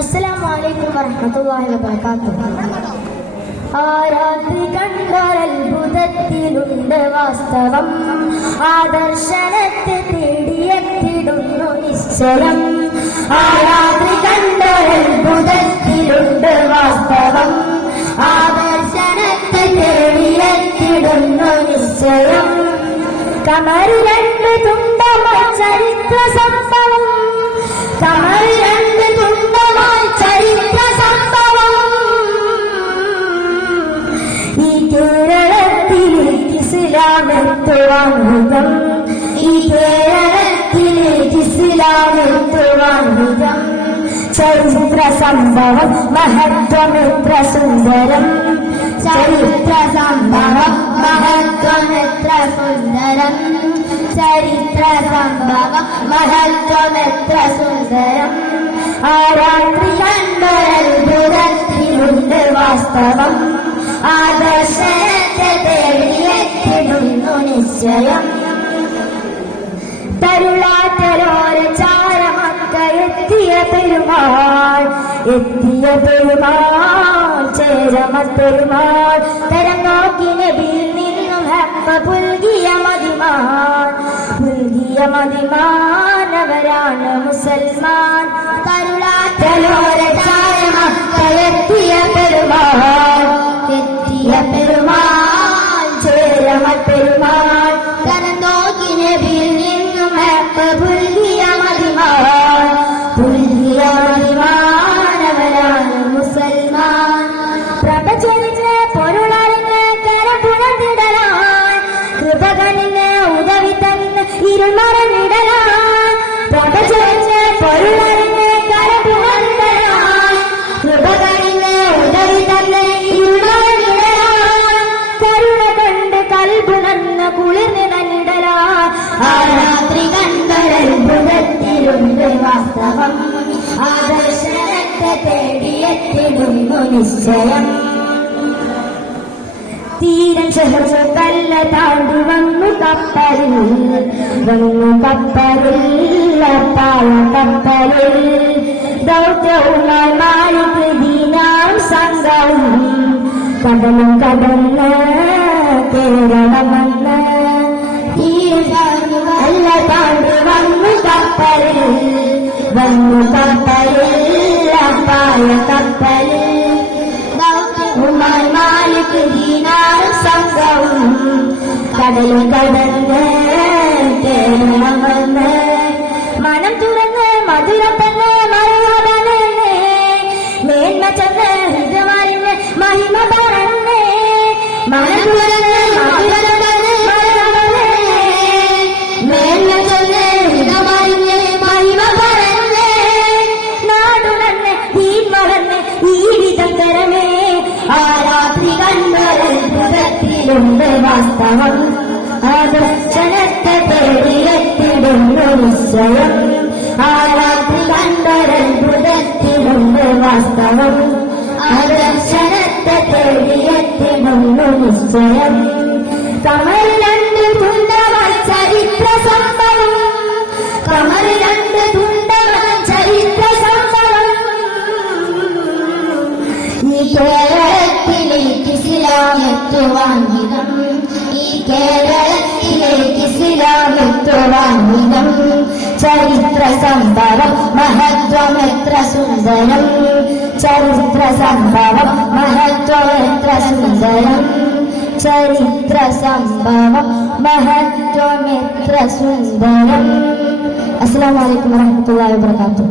അസ്സലാമു അലൈക്കും വറഹ്മത്തുള്ളാഹി വബറകാതുഹു. ആരാത്രി കണ്ടൊരത്ഭുതത്തിലുണ്ട് വാസ്തവം, ആദർശനത്തെ തേടിയെത്തിടുന്നു നിശ്ചയം. ആരാത്രി കണ്ടൊരത്ഭുതത്തിലുണ്ട് വാസ്തവം, ആദർശനത്തെ തേടിയെത്തിടുന്നു നിശ്ചയം. കമറ് രണ്ട് തുണ്ടമായി ചരിത്ര സംഭവം, കമറ് രണ്ട് തുണ്ടമായി ചരിത്ര സംഭവം. ഈ കേരളത്തിലേക്ക് ഇസ്ലാമെത്തുവാൻ വിധം, ഈ കേരളത്തിലേക്ക് ഇസ്ലാമെത്തുവാൻ വിധം. ചരിത്ര സംഭവം മഹത്വമെത്ര സുന്ദരം, ചരിത്ര സംഭവം മഹത്വമെത്ര സുന്ദരം, ചരിത്ര സംഭവം മഹത്വമെത്ര സുന്ദരം. ആരാത്രി കണ്ടൊരത്ഭുതത്തിലുണ്ട് വാസ്തവം, ആദർശനത്തെ തേടിയെത്തിടുന്നു നിശ്ചയം. തരുളാറ്റലോര ചാരമക്കയെത്തിയ പെരുമാൾ, എത്തിയ പെരുമാൾ ചേരമ പെരുമാൾ. തരം നോക്കി നബിയിൽ നിന്നും ഹക്ക പുൽകിയ മദിമാൻ, പുൽകിയ മദിമാനവരാണ് മുസൽമാൻ. തരുളാറ്റലോര ചാരമക്കയെത്തിയ പെരുമാൾ, എത്തിയ പെരുമാൾ ചേരമ പെരുമാൾ. തരം നോക്കി നബിയിൽ നിന്നും ഹക്ക പുൽകിയ മദിമാൻ, പുൽകിയ മദിമാനവരാണ് മുസൽമാൻ. പ്രപഞ്ചത്തിന് പൊരുളറിഞ്ഞ് കരപുഴന്നിടലാൻ, കൃപകനിന് ഉദവി തന്ന് ഇരുമറന്നിടലാൻ. പ്രപഞ്ചത്തിന് പൊരുളറിഞ്ഞ് കരപുഴന്നിടലാൻ, കൃപകനിന് ഉദവി തന്ന് ഇരുമറന്നിടലാൻ. കരുണ കണ്ട് കൽബുണർന്ന് കുളിർന്ന് നന്നിടലാൻ. ആരാത്രി കണ്ടൊരത്ഭുതത്തിലുണ്ട് വാസ്തവം, ആദർശനത്തെ തേടിയെത്തിടുന്നു നിശ്ചയം. തീരം ശഹർച്ച കല്ല താണ്ടി വന്നു കപ്പലിൽ, വന്നു കപ്പലിൽ അപ്പായ കപ്പലിൽ. ദൗത്യവുമായി മാലിക് ദീനാം സംഘവും കടലും കടന്ന് കേരളമെന്ന്. അല്ല താണ്ടി വന്നു കപ്പലിൽ, വന്നു കപ്പലിൽ അപ്പായ കപ്പലിൽ. ദൗത്യവുമായി മാലിക് ദീനാം സംഘവും കടലും കടന്ന് കേരളമെന്ന്. മനം തുറന്ന് മധുരം തന്നെ മറവനെ, മേന്മ ചെന്ന് ഹൃദയമാരിന്ന് മഹിമ പറഞ്ഞേ. മനം തുറന്ന് മധുരം തന്നെ മറവനെ, മേന്മ ചെന്ന് ഹൃദയമാരിന്ന് മഹിമ പറഞ്ഞേ. നാടുണർന്ന് ദീൻ വളർന്ന് ഈ വിധം തരമേ. ആരാത്രി കണ്ടൊരത്ഭുതത്തിലുണ്ട് വാസ്തവം, ആദർശനത്തെ തേടിയെത്തിടുന്നു നിശ്ചയം. ആരാത്രി കണ്ടൊരത്ഭുതത്തിലുണ്ട് വാസ്തവം, ആദർശനത്തെ തേടിയെത്തിടുന്നു നിശ്ചയം. കമറ് രണ്ട് തുണ്ടമായി ചരിത്ര സംഭവം, കമറ് രണ്ട് തുണ്ടമായി ചരിത്ര സംഭവം. ഈ കേരളത്തിലേക്ക് ഇസ്ലാമെത്തുവാൻ വിധം, ഈ കേരളത്തിലേക്ക് ഇസ്ലാമെത്തുവാൻ വിധം. ചരിത്ര സംഭവം മഹത്വമെത്ര സുന്ദരം, ചരിത്ര സംഭവം മഹത്വമെത്ര സുന്ദരം, ചരിത്ര സംഭവം മഹത്വമെത്ര സുന്ദരം. അസ്സലാമു അലൈക്കും വറഹ്മത്തുള്ളാഹി വബറകാതുഹു.